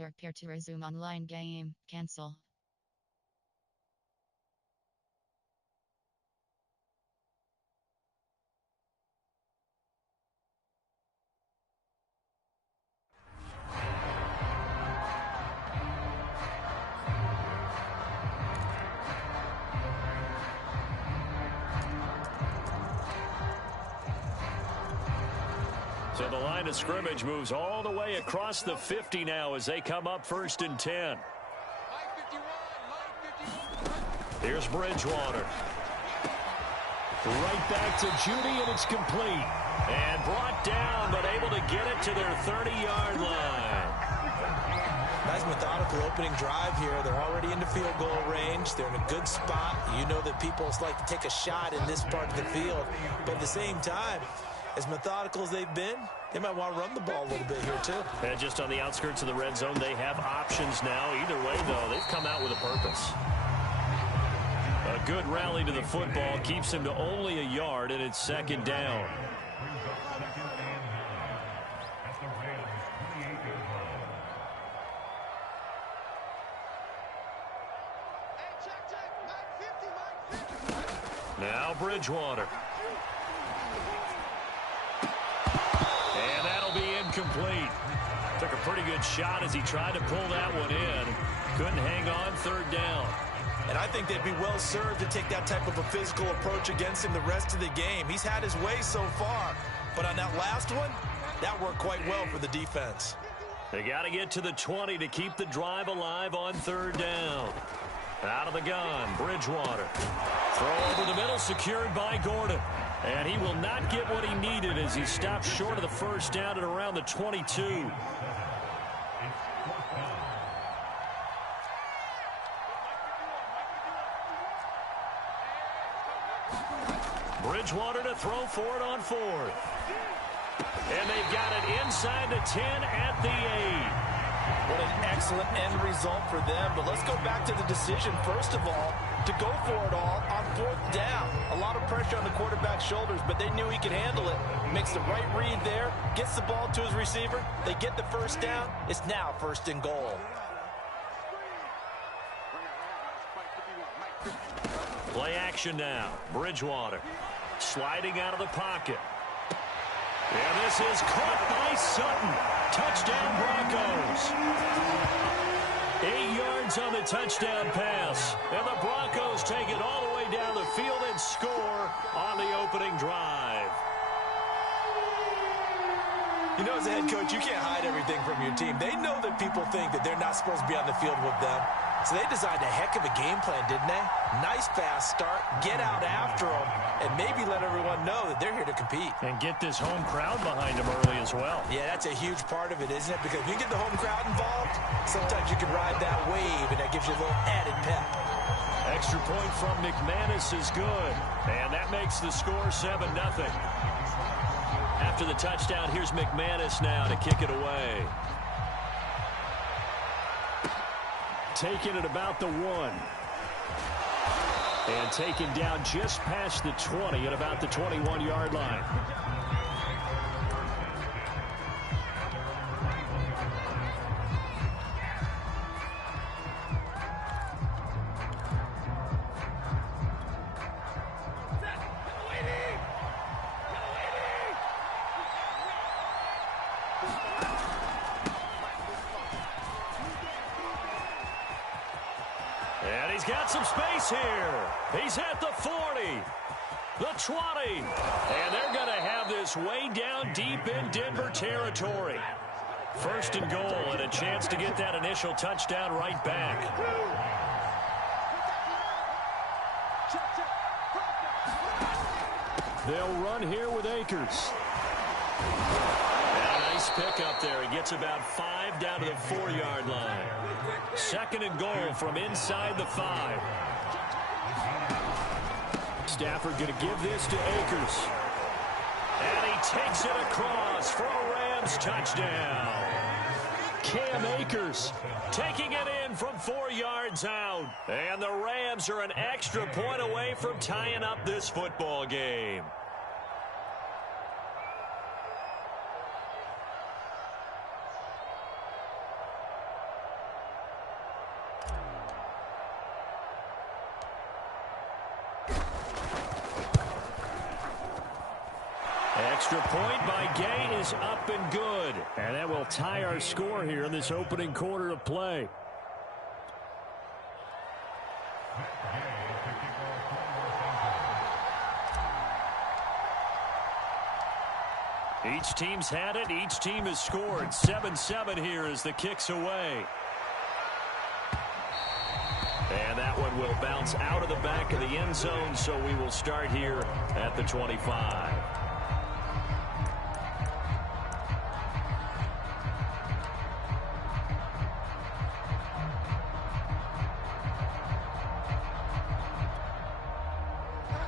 Failure to resume online game. Cancel. So the line of scrimmage moves all the way across the 50 now as they come up 1st and 10. Here's Bridgewater. Right back to Judy, and it's complete. And brought down, but able to get it to their 30-yard line. Nice methodical opening drive here. They're already into field goal range. They're in a good spot. You know that people like to take a shot in this part of the field. But at the same time, as methodical as they've been, they might want to run the ball a little bit here, too. And just on the outskirts of the red zone, they have options now. Either way, though, they've come out with a purpose. A good rally to the football keeps him to only a yard, and it's 2nd down. Now Bridgewater. And that'll be incomplete. Took a pretty good shot as he tried to pull that one in. Couldn't hang on, 3rd down. And I think they'd be well served to take that type of a physical approach against him the rest of the game. He's had his way so far, but on that last one, that worked quite well for the defense. They got to get to the 20 to keep the drive alive on 3rd down. Out of the gun, Bridgewater. Throw over the middle, secured by Gordon. And he will not get what he needed as he stopped short of the 1st down at around the 22. Bridgewater to throw for it on 4th. And they've got it inside the 10 at the 8. What an excellent end result for them. But let's go back to the decision, first of all, to go for it all on 4th down. A lot of pressure on the quarterback's shoulders, but they knew he could handle it. Makes the right read there, gets the ball to his receiver. They get the 1st down. It's now 1st and goal. Play action now. Bridgewater sliding out of the pocket. And this is caught by Sutton. Touchdown Broncos. 8 yards on the touchdown pass. And the Broncos take it all the way down the field and score on the opening drive. You know, as a head coach, you can't hide everything from your team. They know that people think that they're not supposed to be on the field with them. So they designed a heck of a game plan, didn't they? Nice fast start, get out after them, and maybe let everyone know that they're here to compete. And get this home crowd behind them early as well. Yeah, that's a huge part of it, isn't it? Because if you get the home crowd involved, sometimes you can ride that wave, and that gives you a little added pep. Extra point from McManus is good. And that makes the score 7-0. After the touchdown, here's McManus now to kick it away. Taken at about the 1. And taken down just past the 20 at about the 21-yard line. And he's got some space here. He's at the 40, the 20, and they're going to have this way down deep in Denver territory. 1st and goal and a chance to get that initial touchdown right back. They'll run here with Akers. And a nice pick up there. He gets about 5 down to the 4-yard line. 2nd and goal from inside the 5. Stafford going to give this to Akers. And he takes it across for a Rams touchdown. Cam Akers taking it in from 4 yards out. And the Rams are an extra point away from tying up this football game. extra point by Gay is up and good. And that will tie our score here in this opening quarter of play. Each team's had it. Each team has scored. 7-7 here as the kick's away. And that one will bounce out of the back of the end zone, so we will start here at the 25.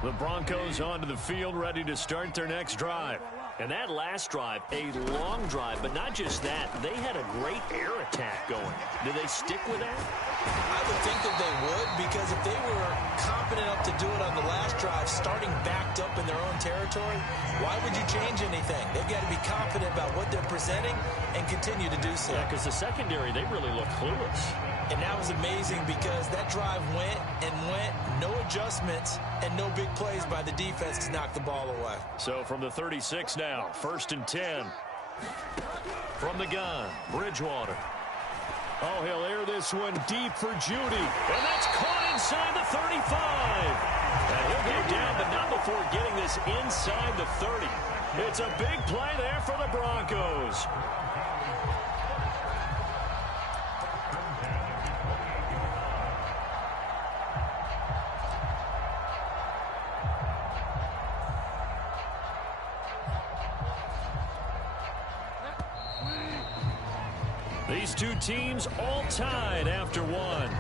The Broncos onto the field, ready to start their next drive. And that last drive, a long drive, but not just that. They had a great air attack going. Do they stick with that? I would think that they would, because if they were confident enough to do it on the last drive, starting backed up in their own territory, why would you change anything? They've got to be confident about what they're presenting and continue to do so. Yeah, because the secondary, they really look clueless. And that was amazing because that drive went and went, no adjustments, and no big plays by the defense to knock the ball away. So from the 36 now, 1st and 10. From the gun, Bridgewater. Oh, he'll air this one deep for Judy. And that's caught inside the 35. And he'll get down, but not before getting this inside the 30. It's a big play there for the Broncos. These two teams all tied after one.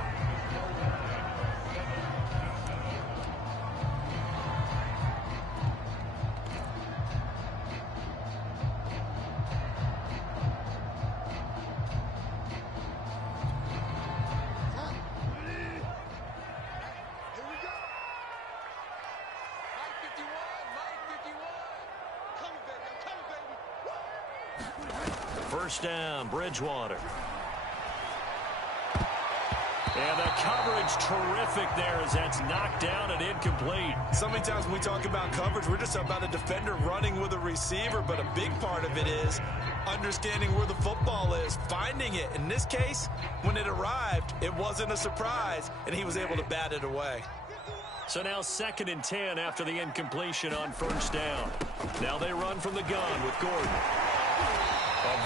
First down, Bridgewater. And the coverage terrific there as that's knocked down and incomplete. So many times when we talk about coverage, we're just about a defender running with a receiver, but a big part of it is understanding where the football is, finding it. In this case, when it arrived, it wasn't a surprise, and he was able to bat it away. So now 2nd and 10 after the incompletion on first down. Now they run from the gun with Gordon.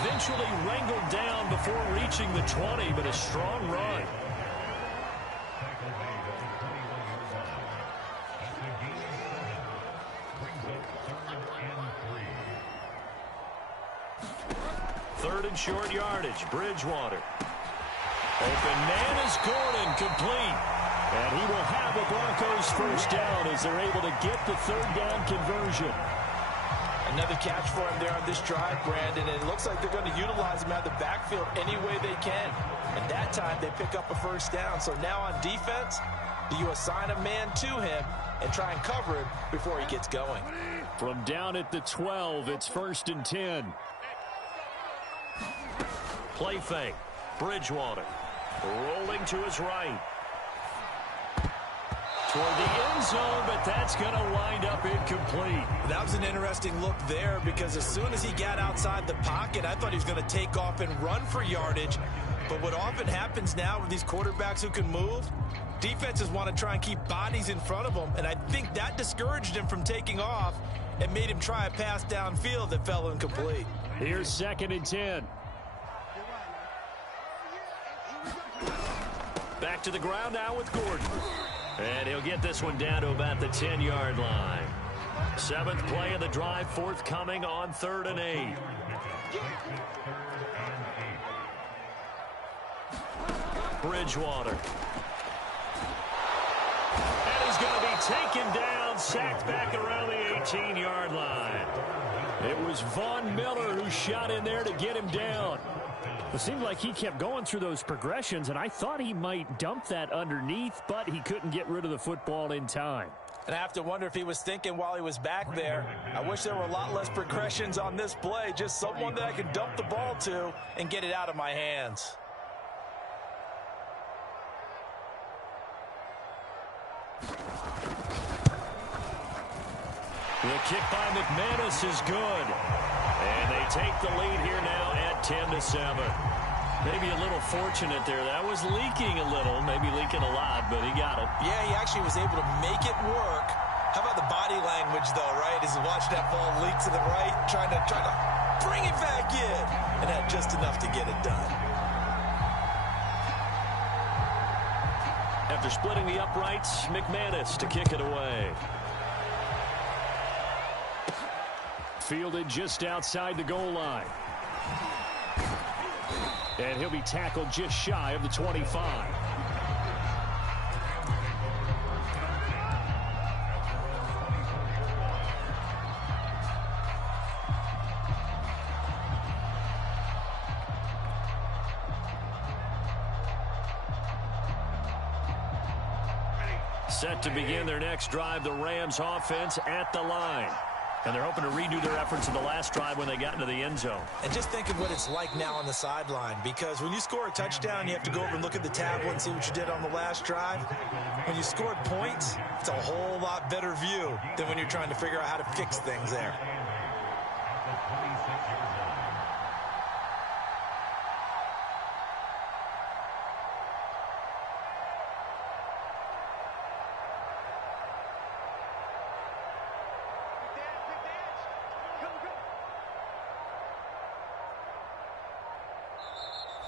Eventually wrangled down before reaching the 20, but a strong run. Third and short yardage, Bridgewater. Open man is Gordon, complete. And he will have the Broncos first down as they're able to get the 3rd down conversion. Another catch for him there on this drive, Brandon, and it looks like they're going to utilize him out of the backfield any way they can. And that time, they pick up a first down. So now on defense, do you assign a man to him and try and cover him before he gets going? From down at the 12, it's 1st and 10. Play fake. Bridgewater rolling to his right. Toward the end zone, but that's going to wind up incomplete. That was an interesting look there because as soon as he got outside the pocket, I thought he was going to take off and run for yardage. But what often happens now with these quarterbacks who can move, defenses want to try and keep bodies in front of them, and I think that discouraged him from taking off and made him try a pass downfield that fell incomplete. Here's 2nd and 10. Back to the ground now with Gordon. And he'll get this one down to about the 10-yard line. 7th play of the drive, forthcoming on 3rd and 8. Bridgewater. And he's going to be taken down, sacked back around the 18-yard line. It was Von Miller who shot in there to get him down. It seemed like he kept going through those progressions, and I thought he might dump that underneath, but he couldn't get rid of the football in time. And I have to wonder if he was thinking while he was back there, I wish there were a lot less progressions on this play, just someone that I could dump the ball to and get it out of my hands. The kick by McManus is good. And they take the lead here now at 10-7. Maybe a little fortunate there. That was leaking a little, maybe leaking a lot, but he got it. Yeah, he actually was able to make it work. How about the body language, though, right? As he watched that ball leak to the right, trying to bring it back in, and had just enough to get it done. After splitting the uprights, McManus to kick it away. Fielded just outside the goal line. And he'll be tackled just shy of the 25. Set to begin their next drive, the Rams offense at the line. And they're hoping to redo their efforts in the last drive when they got into the end zone. And just think of what it's like now on the sideline, because when you score a touchdown, you have to go over and look at the tablet and see what you did on the last drive. When you scored points, it's a whole lot better view than when you're trying to figure out how to fix things there.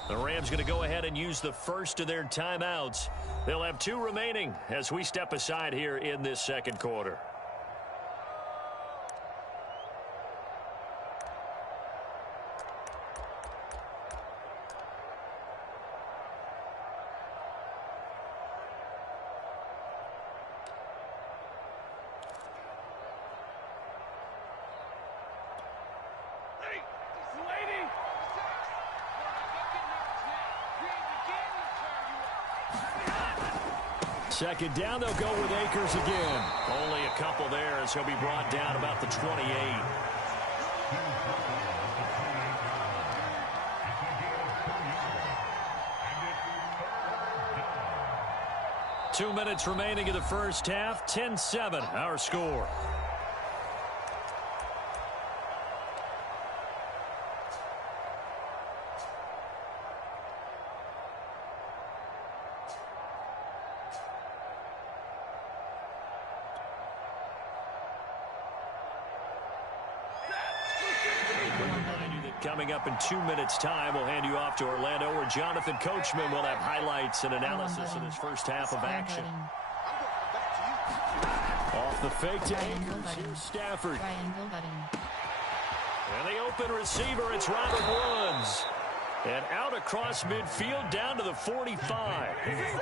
The Rams going to go ahead and use the first of their timeouts. They'll have 2 remaining as we step aside here in this second quarter. Second down, they'll go with Akers again. Only a couple there as he'll be brought down about the 28. Two minutes remaining in the first half. 10-7, our score. Coming up in 2 minutes' time, we'll hand you off to Orlando, where Jonathan Coachman will have highlights and analysis of this first half of action. Off the fake to Akers. Here's Stafford. And the open receiver, it's Robert Woods. And out across midfield down to the 45. This is it!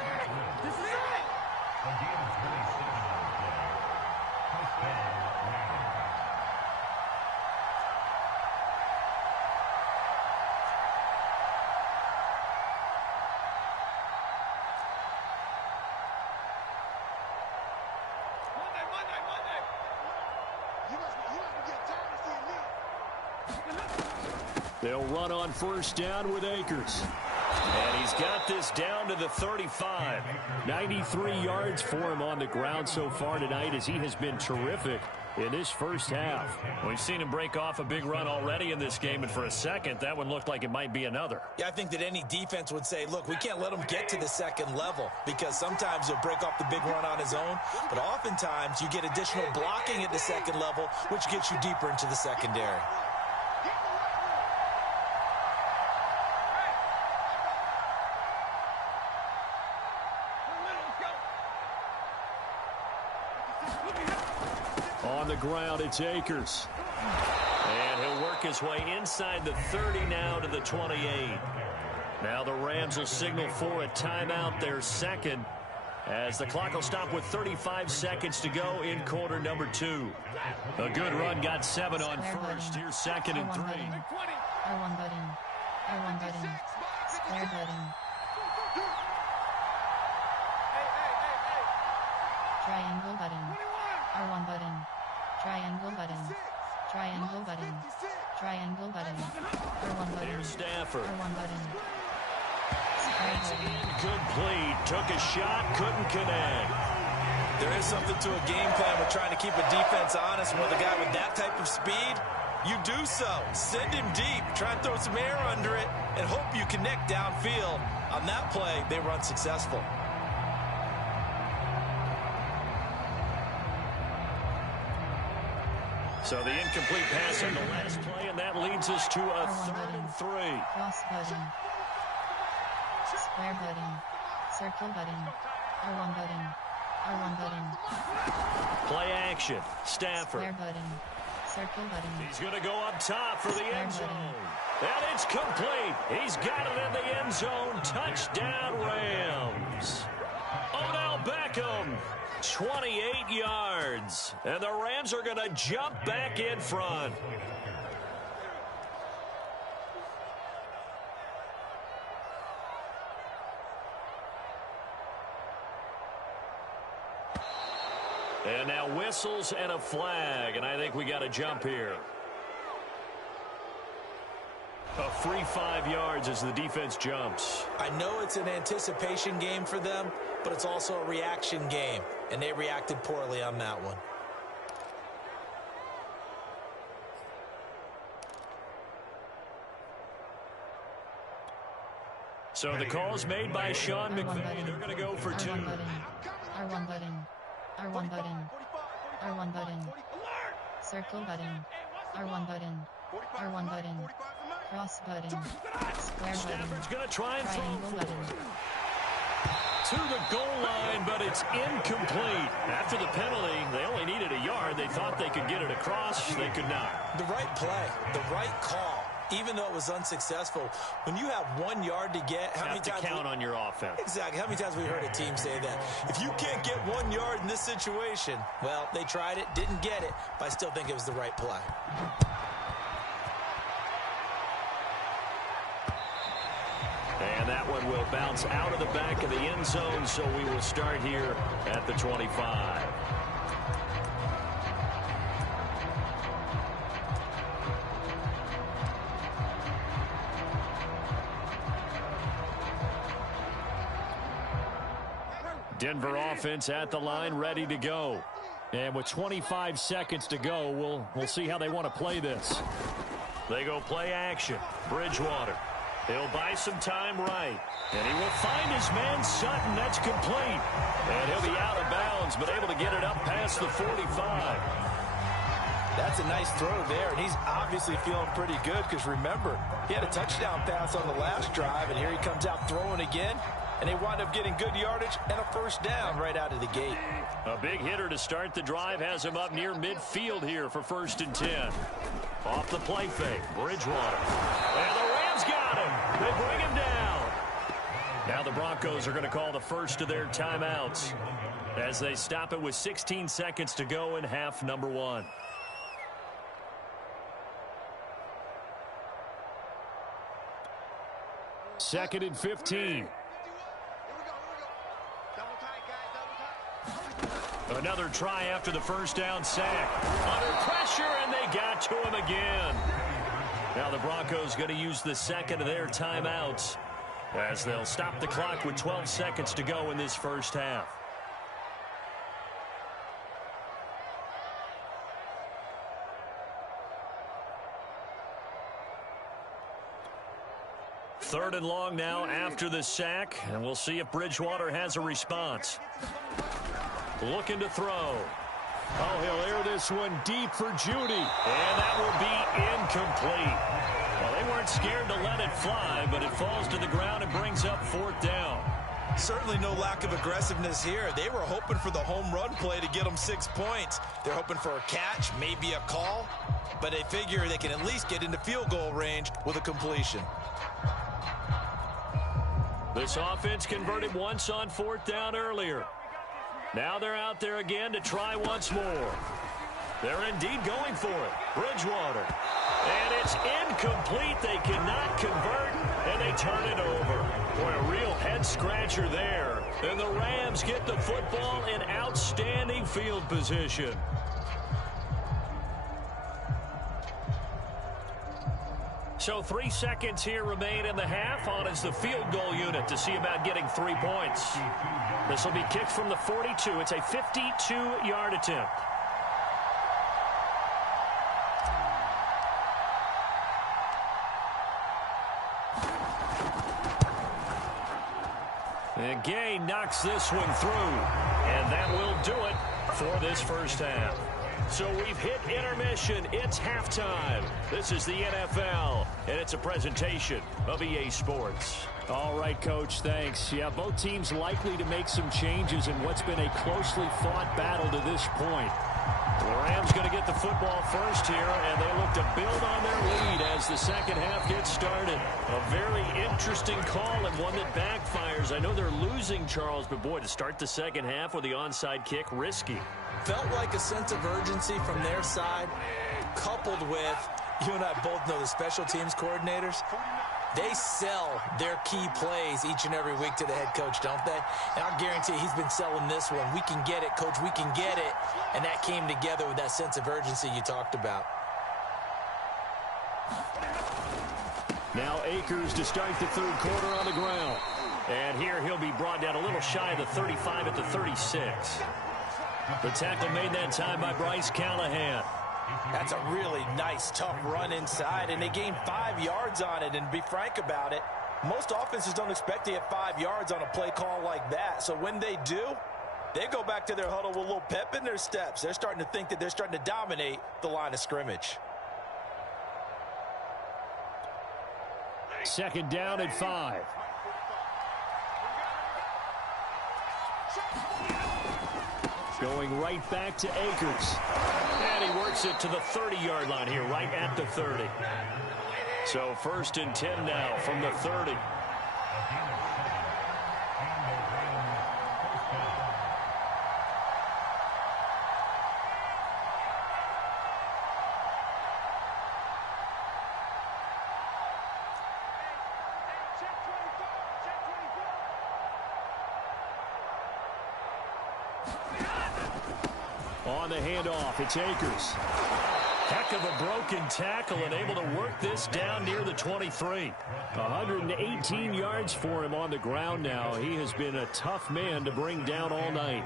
They'll run on first down with Akers. And he's got this down to the 35. 93 yards for him on the ground so far tonight, as he has been terrific in this first half. We've seen him break off a big run already in this game, and for a second, that one looked like it might be another. Yeah, I think that any defense would say, look, we can't let him get to the second level, because sometimes he'll break off the big run on his own, but oftentimes you get additional blocking at the second level, which gets you deeper into the secondary. On the ground, it's Akers. And he'll work his way inside the 30 now to the 28. Now the Rams will signal for a timeout, their second, as the clock will stop with 35 seconds to go in quarter number 2. A good run, got 7 on first. Here's second and 3. R1 button. R1 button. Square button. Triangle button. R1 button. Triangle button. Triangle button. Triangle button. R1 button. Here's Stafford. R1 button. Square button. Incomplete. Took a shot, couldn't connect. There is something to a game plan with trying to keep a defense honest. With a guy with that type of speed, you do so. Send him deep. Try and throw some air under it and hope you connect downfield. On that play, they were unsuccessful. So the incomplete pass on the last play, and that leads us to a 3rd and 3. Cross button. Square button. Circle button. R1 button. R1 button. Play action. Stafford. Square button. Circle button. He's going to go up top for the Square end zone. button. And it's complete. He's got it in the end zone. Touchdown, Rams. Odell Beckham, 28 yards. And the Rams are going to jump back in front. And now whistles and a flag, and I think we got to jump here. A free 5 yards as the defense jumps. I know it's an anticipation game for them, but it's also a reaction game, and they reacted poorly on that one. So the call is made by Sean McVay. They're going to go for 2. R1 button. R1 button. R1 button. Circle button. R1 button. R1 button. Cross button. Square button. Stafford's going to try and Triangle throw button. to the goal line, but it's incomplete. After the penalty, they only needed a yard. They thought they could get it across. They could not. The right play, the right call, even though it was unsuccessful. When you have 1 yard to get, how many times count on your offense? Exactly. How many times have we heard a team say that? If you can't get 1 yard in this situation, well, they tried it, didn't get it, but I still think it was the right play. And that one will bounce out of the back of the end zone, so we will start here at the 25. Denver offense at the line, ready to go. And with 25 seconds to go, we'll see how they want to play this. They go play action. Bridgewater. He'll buy some time right. And he will find his man Sutton. That's complete. And he'll be out of bounds, but able to get it up past the 45. That's a nice throw there, and he's obviously feeling pretty good because, remember, he had a touchdown pass on the last drive, and here he comes out throwing again, and they wind up getting good yardage and a first down right out of the gate. A big hitter to start the drive has him up near midfield here for 1st and 10. Off the play fake, Bridgewater. And the Rams got him. They bring him down. Now the Broncos are going to call the first of their timeouts as they stop it with 16 seconds to go in half number 1. Second and 15. Another try after the first down sack. Under pressure, and they got to him again. Now the Broncos going to use the second of their timeouts as they'll stop the clock with 12 seconds to go in this first half. Third and long now after the sack, and we'll see if Bridgewater has a response. Looking to throw. Oh, he'll air this one deep for Judy. And that will be incomplete. Well, they weren't scared to let it fly, but it falls to the ground and brings up 4th down. Certainly no lack of aggressiveness here. They were hoping for the home run play to get them 6 points. They're hoping for a catch, maybe a call, but they figure they can at least get into field goal range with a completion. This offense converted once on 4th down earlier. Now they're out there again to try once more. They're indeed going for it. Bridgewater. And it's incomplete. They cannot convert, and they turn it over. Boy, a real head-scratcher there. And the Rams get the football in outstanding field position. So 3 seconds here remain in the half. On is the field goal unit to see about getting 3 points. This will be kicked from the 42. It's a 52-yard attempt. And Gay knocks this one through. And that will do it for this first half. So we've hit intermission. It's halftime. This is the NFL, and it's a presentation of EA Sports. All right, Coach, thanks. Yeah, both teams likely to make some changes in what's been a closely fought battle to this point. The Rams going to get the football first here, and they look to build on their lead as the second half gets started. A very interesting call and one that backfires. I know they're losing, Charles, but boy, to start the second half with the onside kick, risky. Felt like a sense of urgency from their side, coupled with, you and I both know the special teams coordinators. They sell their key plays each and every week to the head coach, don't they? And I'll guarantee he's been selling this one. We can get it, coach, we can get it. And that came together with that sense of urgency you talked about. Now Akers to start the third quarter on the ground. And here he'll be brought down a little shy of the 35 at the 36. The tackle made that time by Bryce Callahan. That's a really nice, tough run inside, and they gained 5 yards on it. And be frank about it, most offenses don't expect to get 5 yards on a play call like that. So when they do, they go back to their huddle with a little pep in their steps. They're starting to think that they're starting to dominate the line of scrimmage. Second down and 5. Going right back to Akers. And he works it to the 30-yard line here, right at the 30. So first and 10 now from the 30. On the handoff, it's Akers. Heck of a broken tackle and able to work this down near the 23. 118 yards for him on the ground now. He has been a tough man to bring down all night.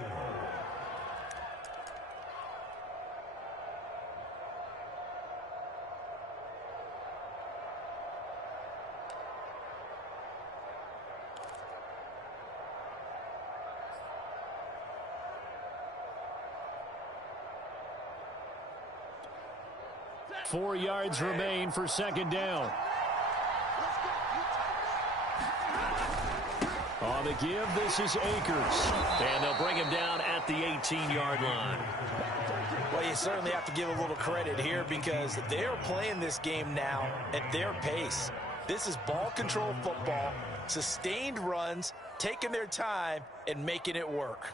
Four yards remain for second down. On the give, this is Akers. And they'll bring him down at the 18-yard line. Well, you certainly have to give a little credit here because they are playing this game now at their pace. This is ball control football, sustained runs, taking their time, and making it work.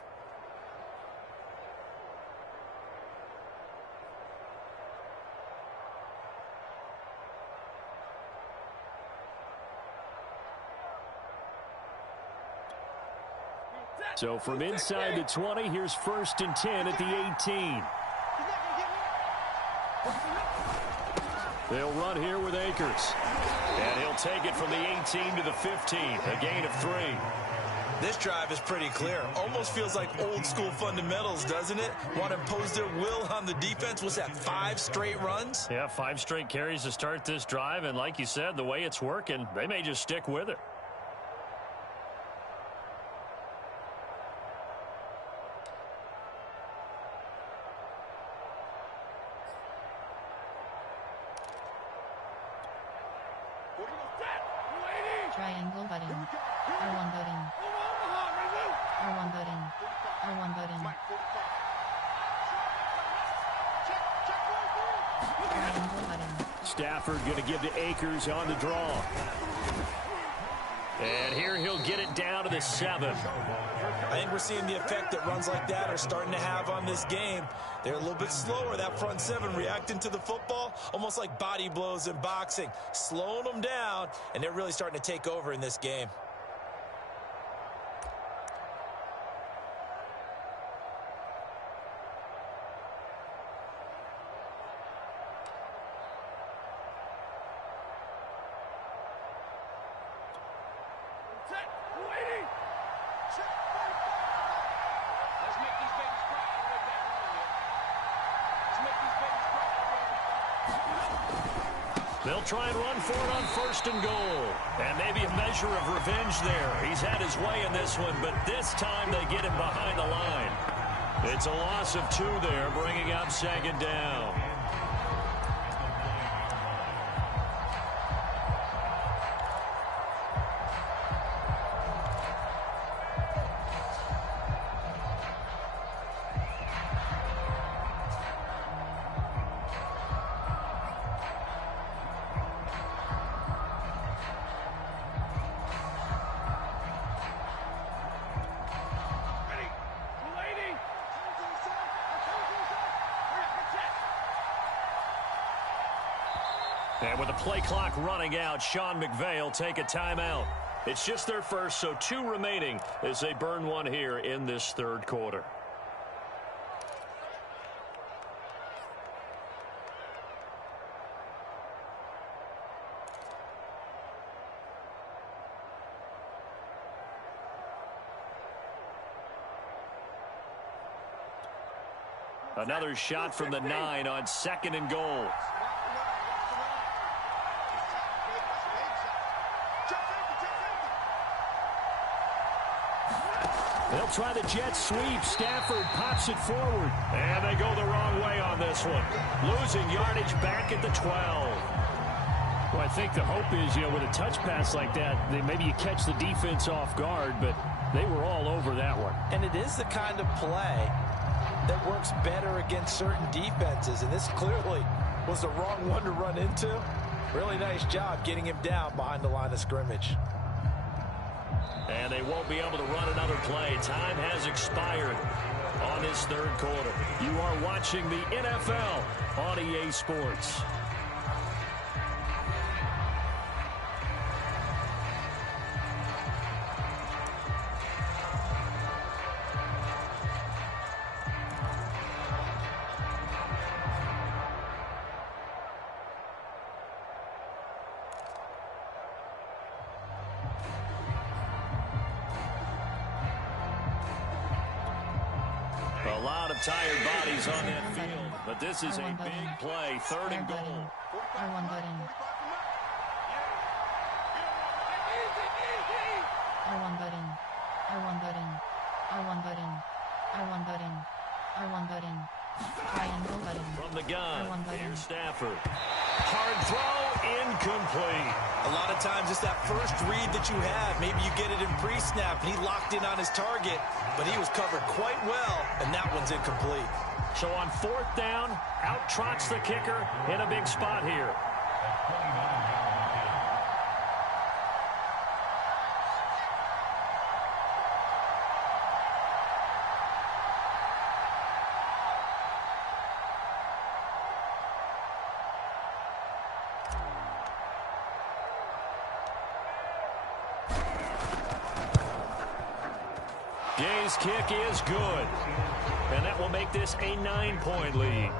So from inside the 20, here's first and 10 at the 18. They'll run here with Akers. And he'll take it from the 18 to the 15, a gain of 3. This drive is pretty clear. Almost feels like old school fundamentals, doesn't it? Want to impose their will on the defense. Was that 5 straight runs? Yeah, 5 straight carries to start this drive. And like you said, the way it's working, they may just stick with it. Triangle button. R1 button. R1 button. R1 button. Triangle button. Stafford going to give to Akers on the draw. And here he'll get it down to the 7. I think we're seeing the effect that runs like that are starting to have on this game. They're a little bit slower, that front 7, reacting to the football, almost like body blows in boxing, slowing them down, and they're really starting to take over in this game. They'll try and run for it on 1st and goal. And maybe a measure of revenge there. He's had his way in this one, but this time they get him behind the line. It's a loss of 2 there, bringing up 2nd down. And with the play clock running out, Sean McVay will take a timeout. It's just their first, so 2 remaining as they burn one here in this 3rd quarter. Another shot from the 9 on 2nd and goal. They'll try the jet sweep. Stafford pops it forward. And they go the wrong way on this one. Losing yardage back at the 12. Well, I think the hope is, with a touch pass like that, maybe you catch the defense off guard, but they were all over that one. And it is the kind of play that works better against certain defenses. And this clearly was the wrong one to run into. Really nice job getting him down behind the line of scrimmage. And they won't be able to run another play. Time has expired on this 3rd quarter. You are watching the NFL on EA Sports. A lot of tired bodies on that field, but this is a big play, 3rd and goal. R1 button. R1 button. R1 button. R1 button. R1 button. R1 button. Triangle button. From the gun, R1 button. here's Stafford. Hard throw, incomplete. A lot of times it's that first read that you have. Maybe you get it in pre-snap, and he locked in on his target, but he was covered quite well, and that one's incomplete. So on 4th down, out trots the kicker in a big spot here. Gay's kick is good. And that will make this a 9-point lead.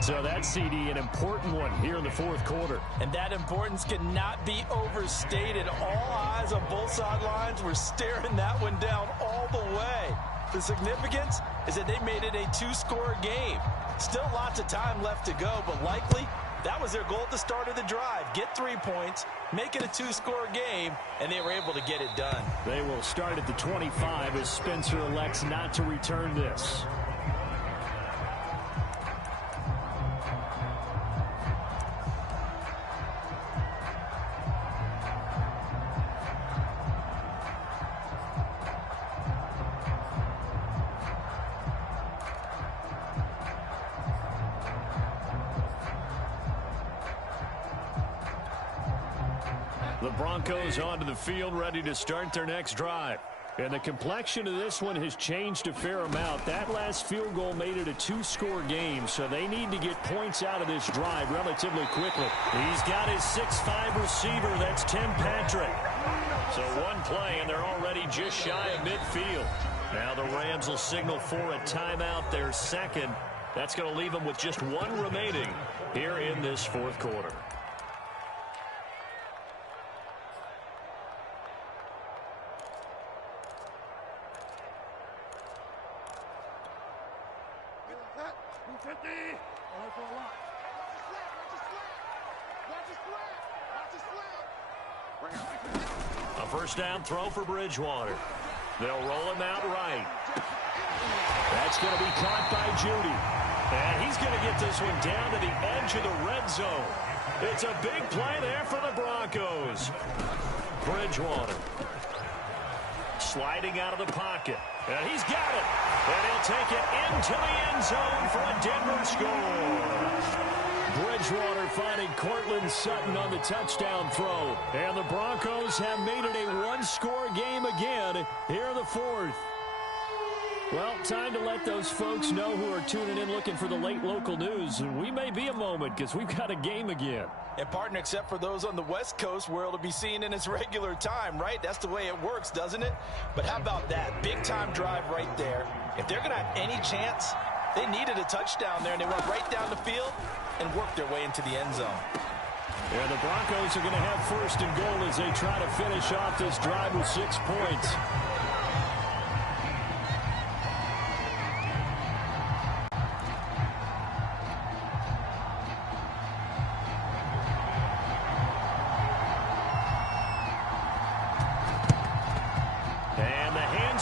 So that CD, an important one here in the 4th quarter. And that importance cannot be overstated. All eyes on both sidelines were staring that one down all the way. The significance is that they made it a 2-score game. Still lots of time left to go, but likely that was their goal at the start of the drive. Get 3 points, make it a 2-score game, and they were able to get it done. They will start at the 25 as Spencer elects not to return this. The Broncos onto the field, ready to start their next drive. And the complexion of this one has changed a fair amount. That last field goal made it a 2-score game, so they need to get points out of this drive relatively quickly. He's got his 6'5 receiver. That's Tim Patrick. So one play, and they're already just shy of midfield. Now the Rams will signal for a timeout, their 2nd. That's going to leave them with just 1 remaining here in this 4th quarter. A first down throw for Bridgewater. They'll roll him out right. That's going to be caught by Judy. And he's going to get this one down to the edge of the red zone. It's a big play there for the Broncos. Bridgewater sliding out of the pocket. And he's got it. And he'll take it into the end zone for a Denver score. Bridgewater finding Cortland Sutton on the touchdown throw. And the Broncos have made it a one-score game again here in the fourth. Well, time to let those folks know who are tuning in looking for the late local news. And we may be a moment because we've got a game again. And partner, except for those on the West Coast where it'll be seen in its regular time, right? That's the way it works, doesn't it? But how about that big-time drive right there? If they're going to have any chance, they needed a touchdown there, and they went right down the field and worked their way into the end zone. Yeah, the Broncos are going to have first and goal as they try to finish off this drive with 6 points.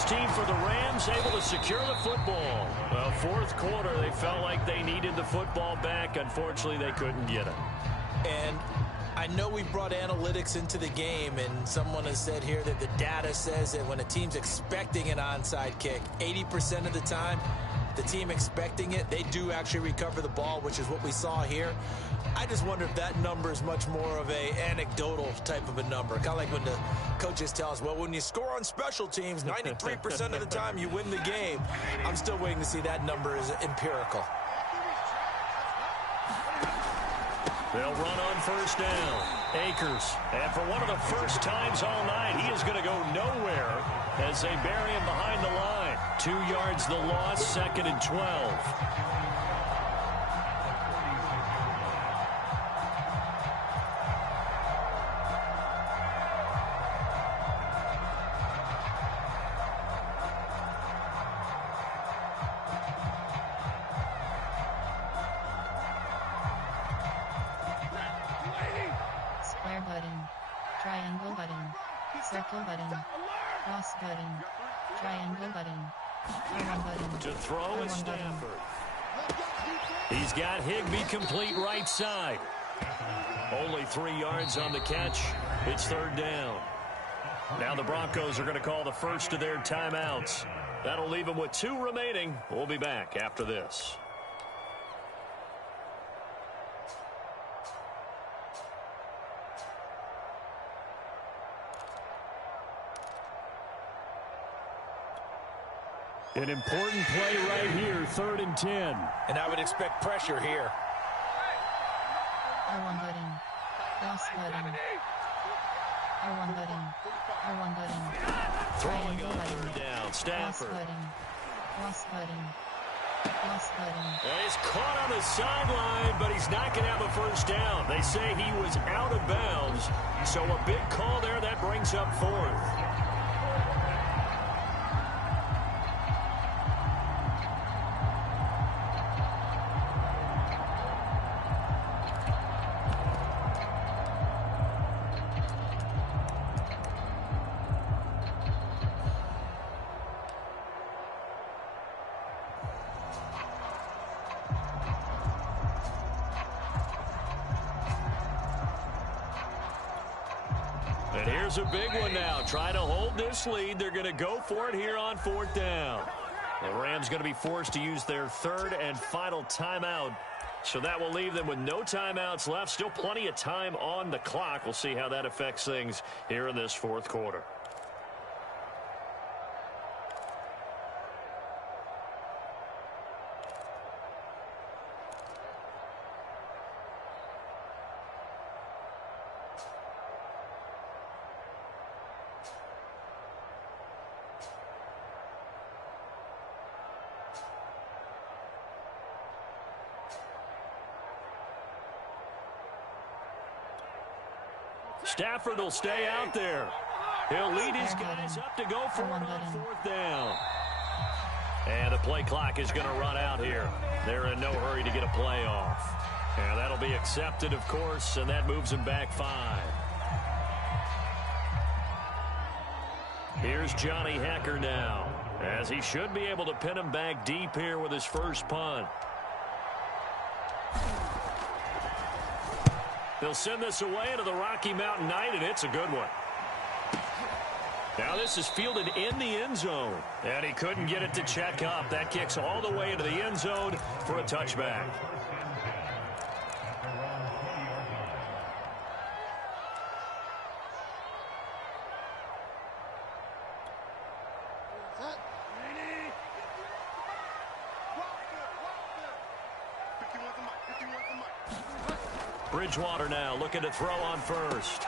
Team for the Rams able to secure the football. Well, fourth quarter, they felt like they needed the football back. Unfortunately, they couldn't get it. And I know we brought analytics into the game, and someone has said here that the data says that when a team's expecting an onside kick, 80% of the time, the team expecting it, they do actually recover the ball, which is what we saw here. I just wonder if that number is much more of a anecdotal type of a number. Kind of like when the coaches tell us, well, when you score on special teams, 93% of the time you win the game. I'm still waiting to see that number is empirical. They'll run on first down. Akers. And for one of the first times all night, he is going to go nowhere as they bury him behind the line. 2 yards the loss, 2nd and 12. Triangle button. Circle button. Cross button. Triangle button. R1 button. To throw is Stafford. He's got Higbee complete right side. Only 3 yards on the catch. It's third down. Now the Broncos are going to call the first of their timeouts. That'll leave them with 2 remaining. We'll be back after this. An important play right here, 3rd and 10. And I would expect pressure here. R1 button. Cross button. R1 button. R1 button. Throwing on third down. Stafford. Cross button. Cross button. And he's caught on the sideline, but he's not going to have a first down. They say he was out of bounds. So a big call there that brings up 4th. And here's a big one now. Trying to hold this lead. They're going to go for it here on 4th down. The Rams going to be forced to use their 3rd and final timeout. So that will leave them with no timeouts left. Still plenty of time on the clock. We'll see how that affects things here in this 4th quarter. Stafford will stay out there. He'll lead his guys up to go for it on 4th down. And the play clock is going to run out here. They're in no hurry to get a play off. And that'll be accepted, of course, and that moves him back 5. Here's Johnny Hacker now, as he should be able to pin him back deep here with his first punt. They'll send this away into the Rocky Mountain Night, and it's a good one. Now this is fielded in the end zone, and he couldn't get it to check up. That kicks all the way into the end zone for a touchback. Bridgewater now looking to throw on first.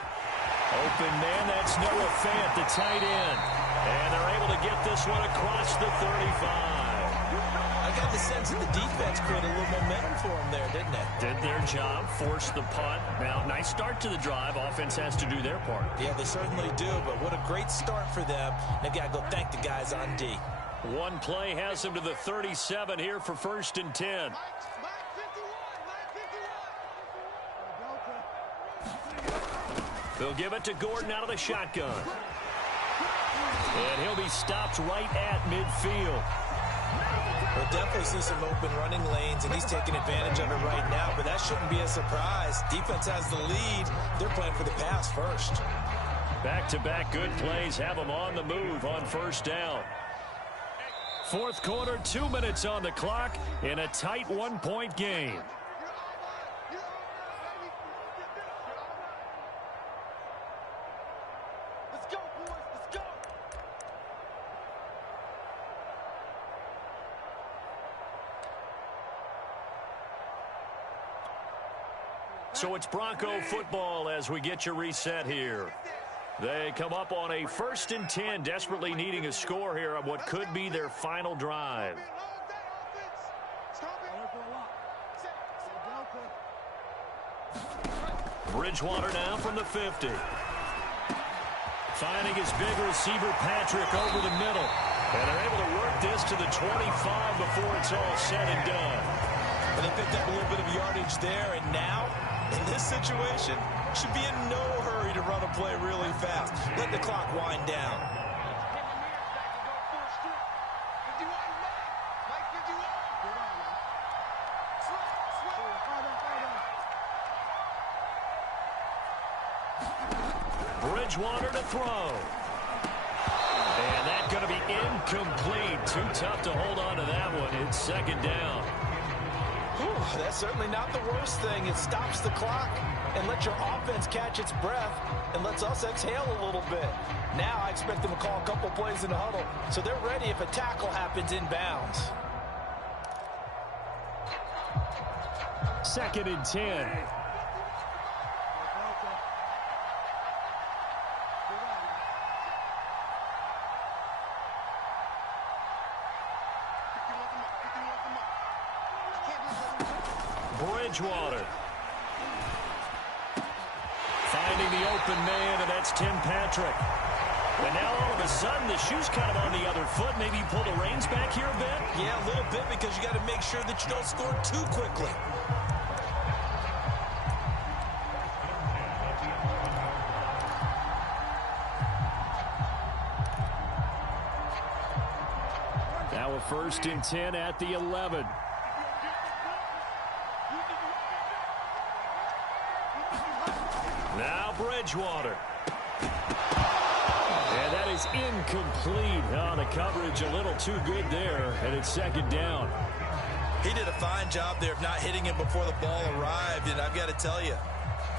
Open man, that's Noah Fant, the tight end. And they're able to get this one across the 35. I got the sense that the defense created a little momentum for them there, didn't it? Did their job, forced the punt. Now, nice start to the drive. Offense has to do their part. Yeah, they certainly do, but what a great start for them. They've got to go thank the guys on D. One play has them to the 37 here for 1st and 10. They'll give it to Gordon out of the shotgun. And he'll be stopped right at midfield. We'll definitely see some open running lanes, and he's taking advantage of it right now, but that shouldn't be a surprise. Defense has the lead. They're playing for the pass first. Back-to-back good plays have them on the move on 1st down. 4th quarter, 2 minutes on the clock in a tight 1-point game. So it's Bronco football as we get you reset here. They come up on a 1st and 10, desperately needing a score here on what could be their final drive. Bridgewater now from the 50. Finding his big receiver, Patrick, over the middle. And they're able to work this to the 25 before it's all said and done. And they picked up a little bit of yardage there, and now, in this situation, should be in no hurry to run a play really fast. Let the clock wind down. Bridgewater to throw. And that's going to be incomplete. Too tough to hold on to that one. It's 2nd down. Whew, that's certainly not the worst thing. It stops the clock and lets your offense catch its breath and lets us exhale a little bit. Now I expect them to call a couple plays in the huddle so they're ready if a tackle happens inbounds. 2nd and 10. Bridgewater. Finding the open man, and that's Tim Patrick. And now all of a sudden, the shoe's kind of on the other foot. Maybe you pull the reins back here a bit? Yeah, a little bit, because you got to make sure that you don't score too quickly. Now a 1st and 10 at the 11. Now Bridgewater. And that is incomplete. Oh, the coverage a little too good there, and it's 2nd down. He did a fine job there of not hitting him before the ball arrived, and I've got to tell you,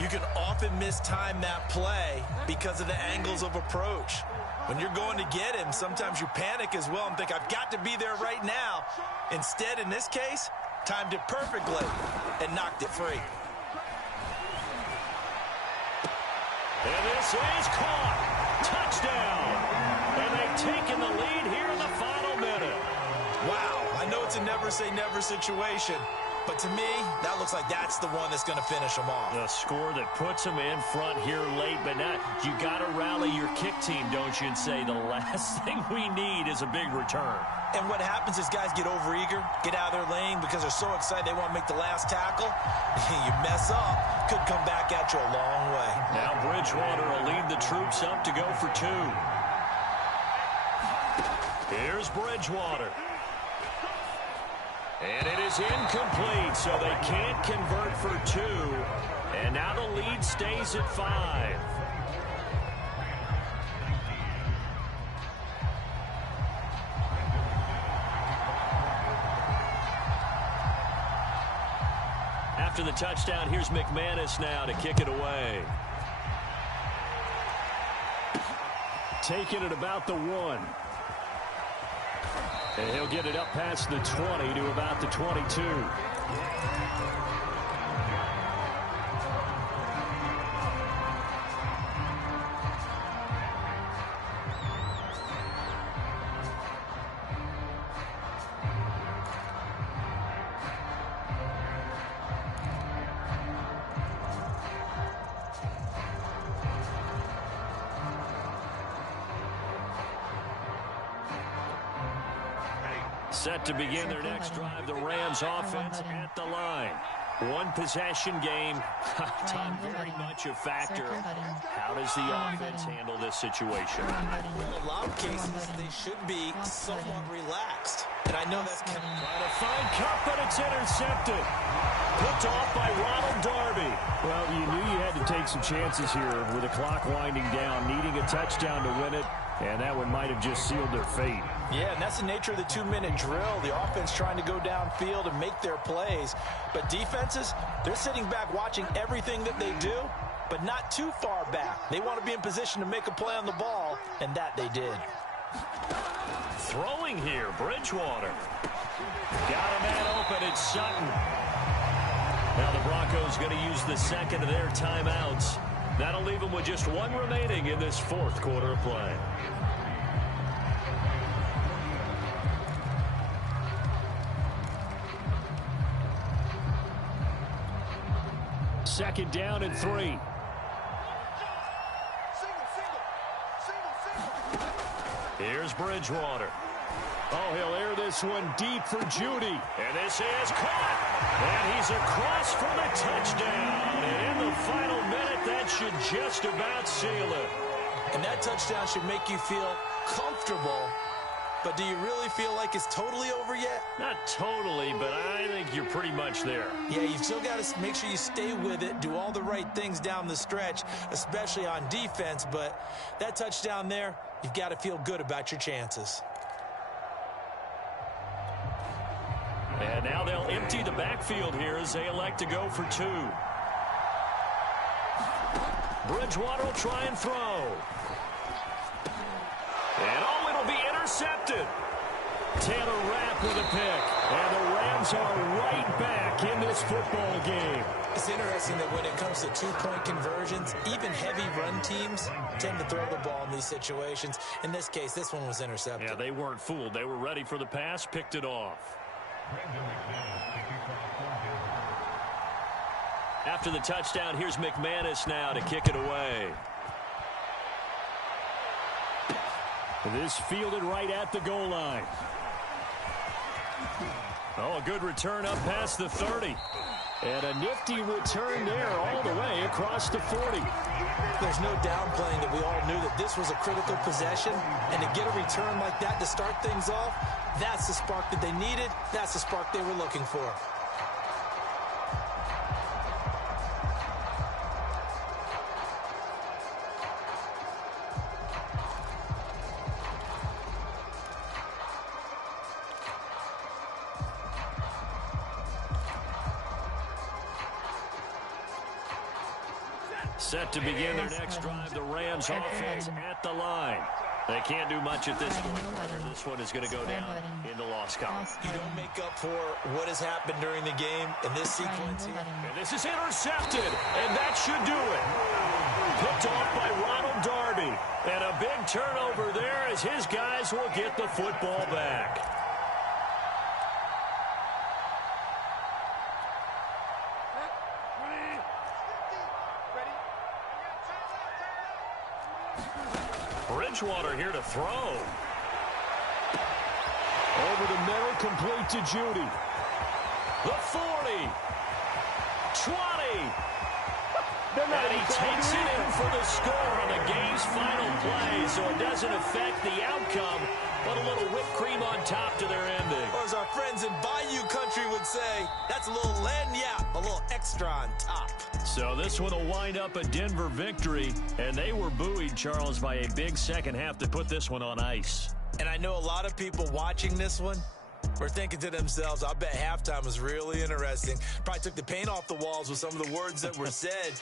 you can often mistime that play because of the angles of approach. When you're going to get him, sometimes you panic as well and think, I've got to be there right now. Instead, in this case, timed it perfectly and knocked it free. And this is caught. Touchdown. And they've taken the lead here in the final minute. Wow, I know it's a never say never situation, But to me, that looks like that's the one that's going to finish them off. The score that puts them in front here late, but now you got to rally your kick team, don't you, and say the last thing we need is a big return. And what happens is guys get overeager, get out of their lane because they're so excited they want to make the last tackle. You mess up, could come back at you a long way. Now Bridgewater will lead the troops up to go for 2. Here's Bridgewater. And it is incomplete, so they can't convert for 2. And now the lead stays at 5. After the touchdown, here's McManus now to kick it away. Taking it about the 1. And he'll get it up past the 20 to about the 22. Set to begin their next drive, the Rams offense at the line. One possession game. Time very much a factor. How does the offense handle this situation? In a lot of cases, they should be somewhat relaxed. And I know that's kind of trying to find Cup, but it's intercepted. Picked off by Ronald Darby. Well, you knew you had to take some chances here with the clock winding down, needing a touchdown to win it, and that one might have just sealed their fate. Yeah, and that's the nature of the 2-minute drill. The offense trying to go downfield and make their plays. But defenses, they're sitting back watching everything that they do, but not too far back. They want to be in position to make a play on the ball, and that they did. Throwing here, Bridgewater. Got a man open, it's Sutton. Now the Broncos going to use the second of their timeouts. That'll leave them with just 1 remaining in this 4th quarter of play. Second down and 3. Here's Bridgewater. Oh, he'll air this one deep for Judy. And this is caught. And he's across for the touchdown. And in the final minute, that should just about seal it. And that touchdown should make you feel comfortable. But do you really feel like it's totally over yet? Not totally, but I think you're pretty much there. Yeah, you've still got to make sure you stay with it, do all the right things down the stretch, especially on defense. But that touchdown there, you've got to feel good about your chances. And now they'll empty the backfield here as they elect to go for 2. Bridgewater will try and throw. And oh, it'll be intercepted. Taylor Rapp with a pick. And the Rams are right back in this football game. It's interesting that when it comes to 2-point conversions, even heavy run teams tend to throw the ball in these situations. In this case, this one was intercepted. Yeah, they weren't fooled. They were ready for the pass, picked it off. After the touchdown, here's McManus now to kick it away. This fielded right at the goal line. Oh, a good return up past the 30. And a nifty return there all the way across the 40. There's no downplaying that we all knew that this was a critical possession. And to get a return like that to start things off, that's the spark that they needed. That's the spark they were looking for. Set to begin their next drive, the Rams offense at the line. They can't do much at this point. This one is going to go down in the loss column. You don't make up for what has happened during the game in this sequence here. And this is intercepted, and that should do it. Picked off by Ronald Darby. And a big turnover there as his guys will get the football back. Bridgewater here to throw. Over the middle, complete to Judy. The 40. 20. And he takes it in for the score on the game's final play, so it doesn't affect the outcome, but a little whipped cream on top to their ending. Or as our friends in Bayou Country would say, that's a little lagniappe, a little extra on top. So this one will wind up a Denver victory, and they were buoyed, Charles, by a big second half to put this one on ice. And I know a lot of people watching this one were thinking to themselves, I bet halftime was really interesting. Probably took the paint off the walls with some of the words that were said.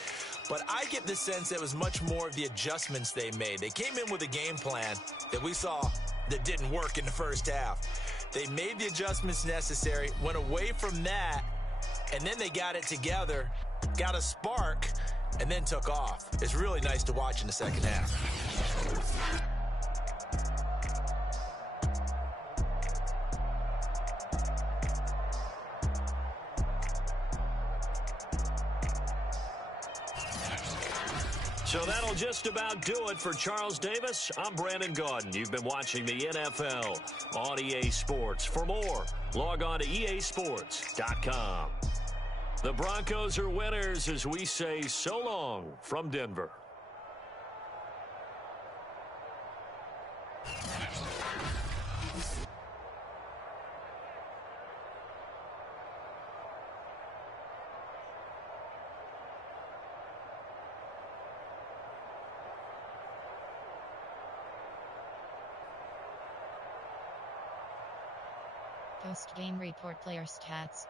But I get the sense that it was much more of the adjustments they made. They came in with a game plan that we saw that didn't work in the first half. They made the adjustments necessary, went away from that, and then they got it together, got a spark, and then took off. It's really nice to watch in the second half. So that'll just about do it for Charles Davis. I'm Brandon Gaudin. You've been watching the NFL on EA Sports. For more, log on to easports.com. The Broncos are winners as we say so long from Denver. Post-game report player stats.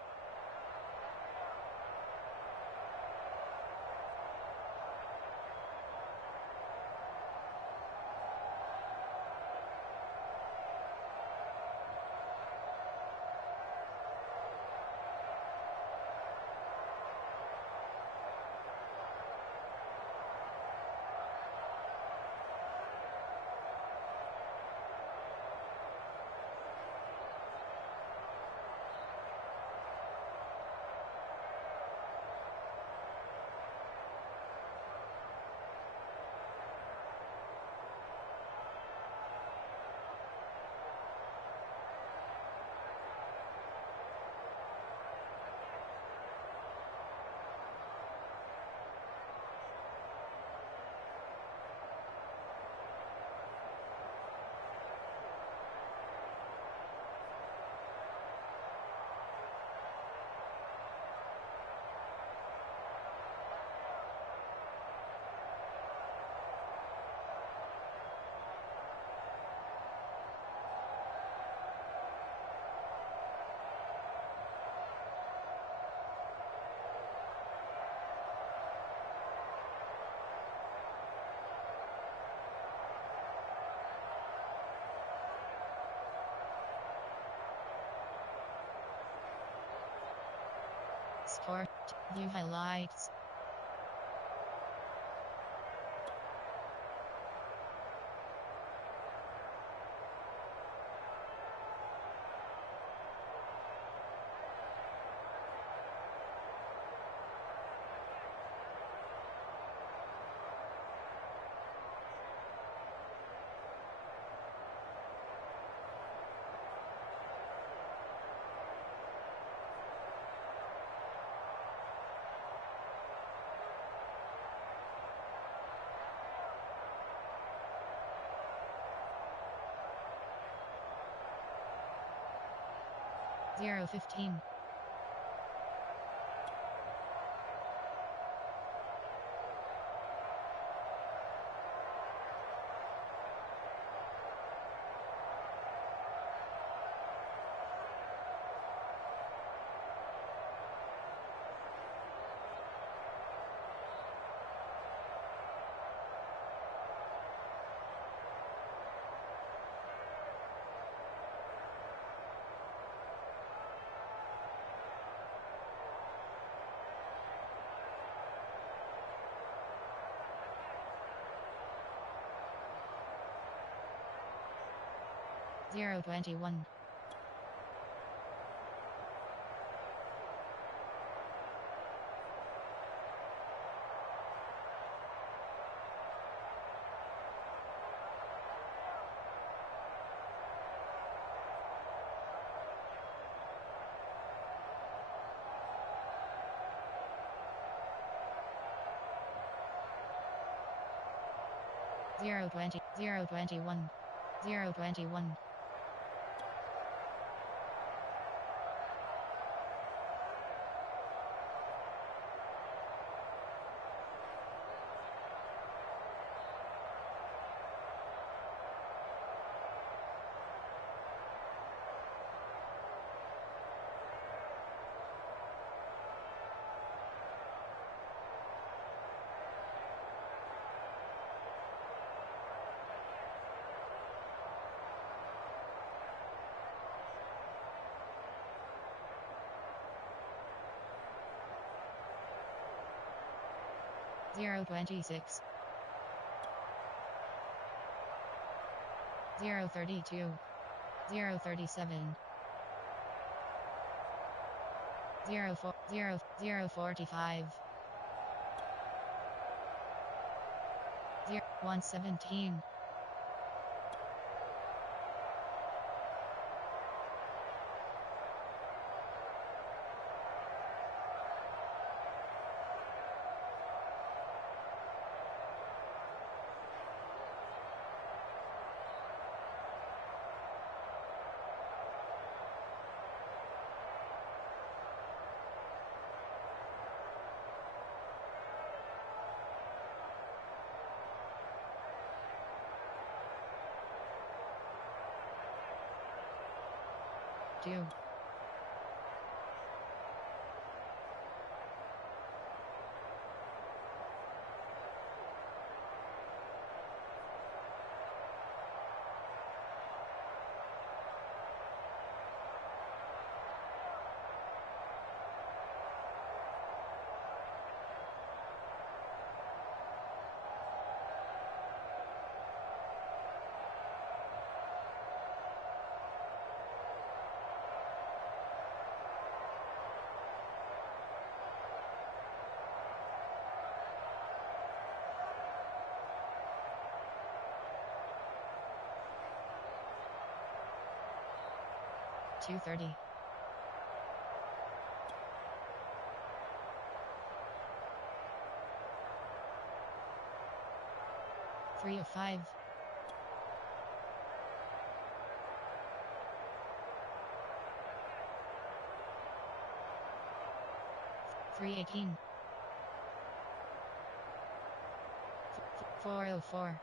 Sport view highlights. Zero 15. Zero 21. 020, 021, 021. Zero 26, 032, 037, 045, 117. Two. $230. Three of five. $318. 404.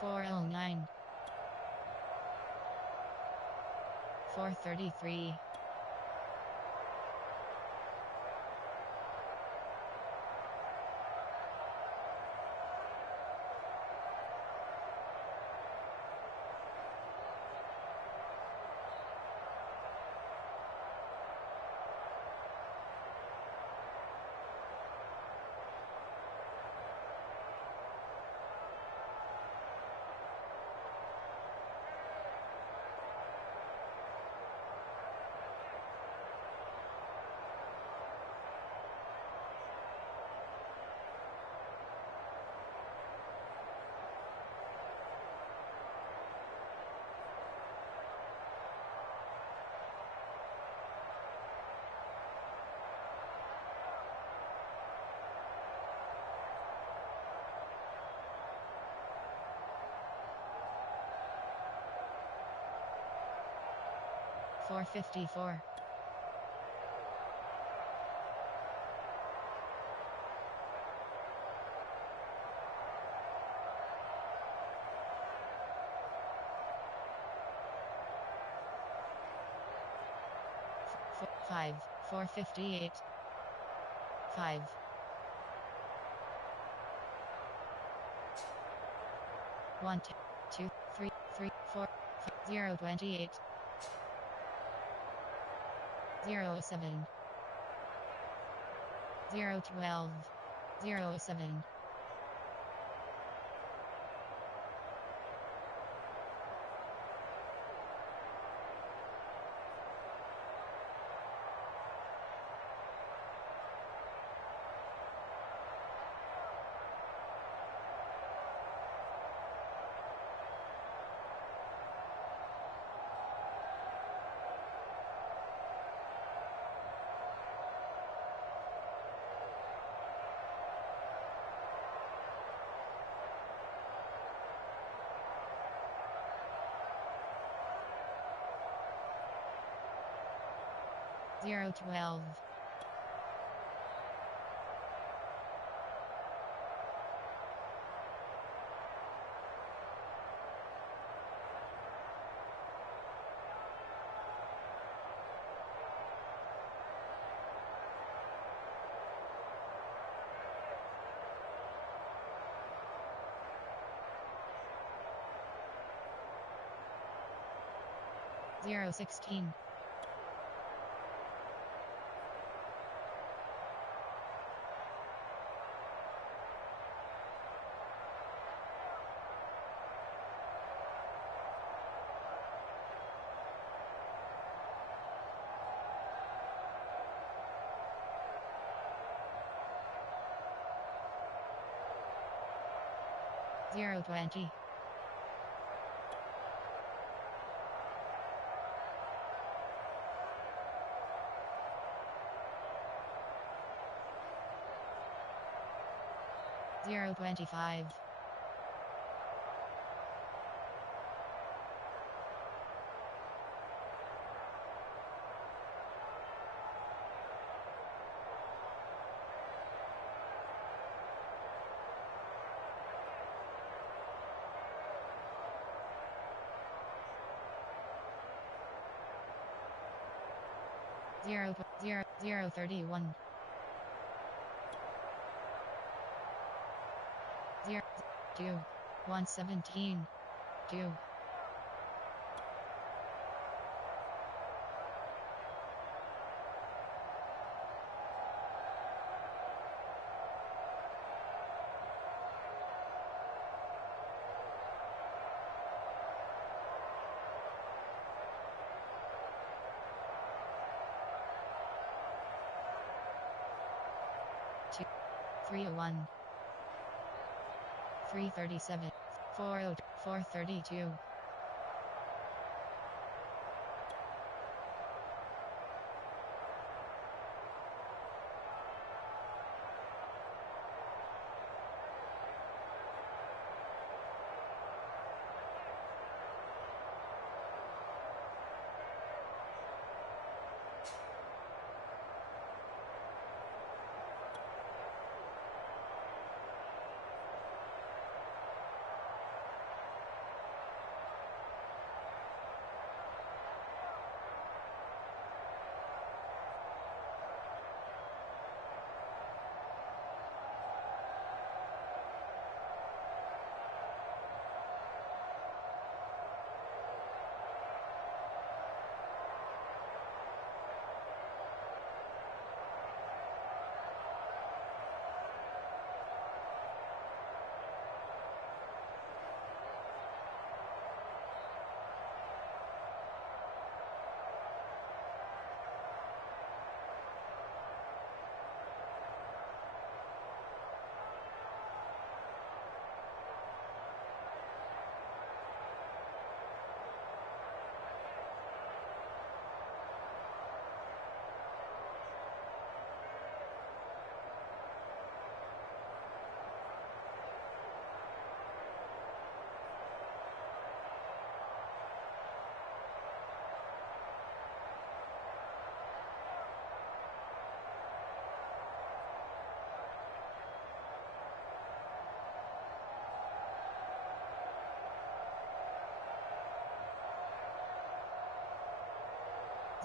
$409. 433. $454. Five. 458. 5. 1, 2, 3, 3, 4, 0, 28. 0, 7. 0, 12. 0, 7. 0-12. 0-16. 0-20. 0-25. 0-31. 0-2. 117. 2. 301. 337. 402. 432.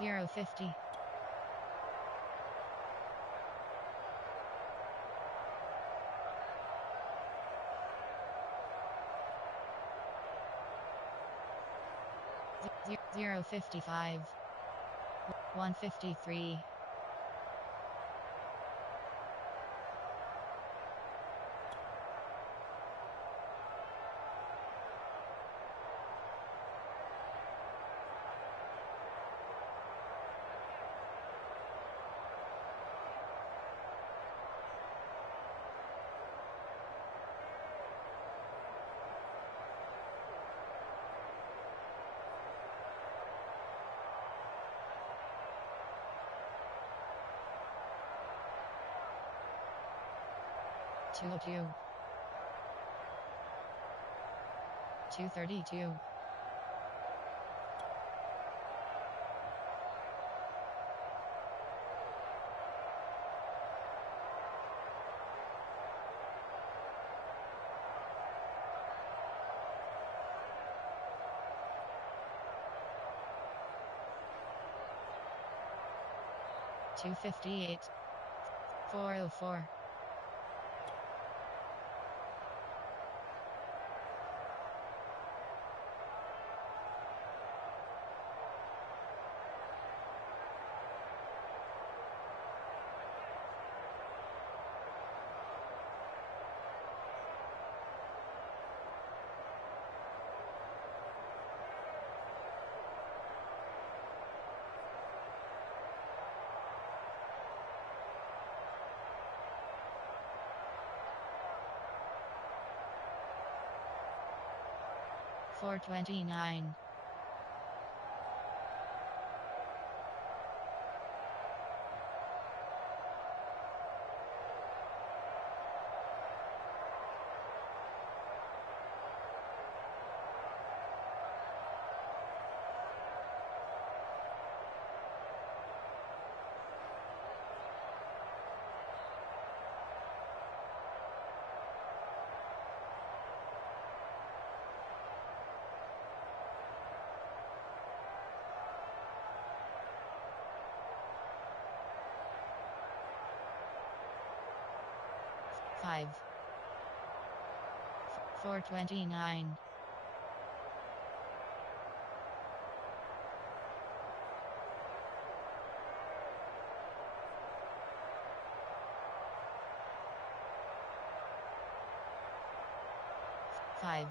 050. 055. 153. 202. 232. 233. 258. 404. Four 29. 5. 429. 5.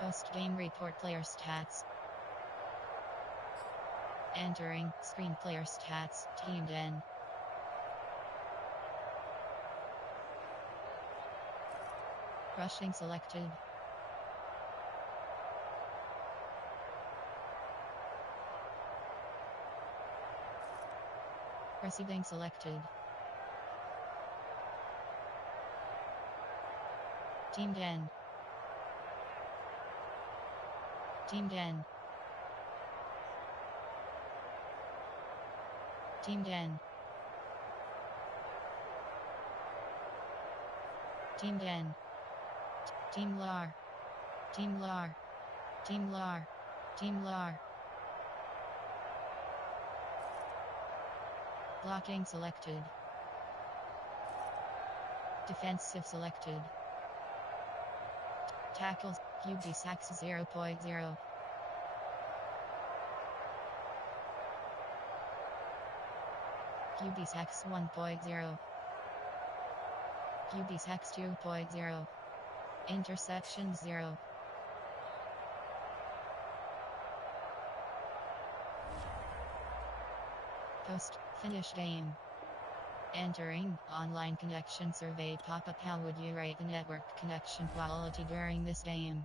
'Post-game report player stats'. Entering screen player stats, teamed in. Rushing selected. Receiving selected. Teamed in. Teamed in. Teamed in. Teamed in. Team LAR. Team LAR. Team LAR. Team LAR. Blocking selected. Defensive selected. Tackles, QB sacks 0.0. QB sacks 1.0. QB sacks 2.0. Interception 0. Post, finish game. Entering, online connection survey pop-up. How would you rate the network connection quality during this game?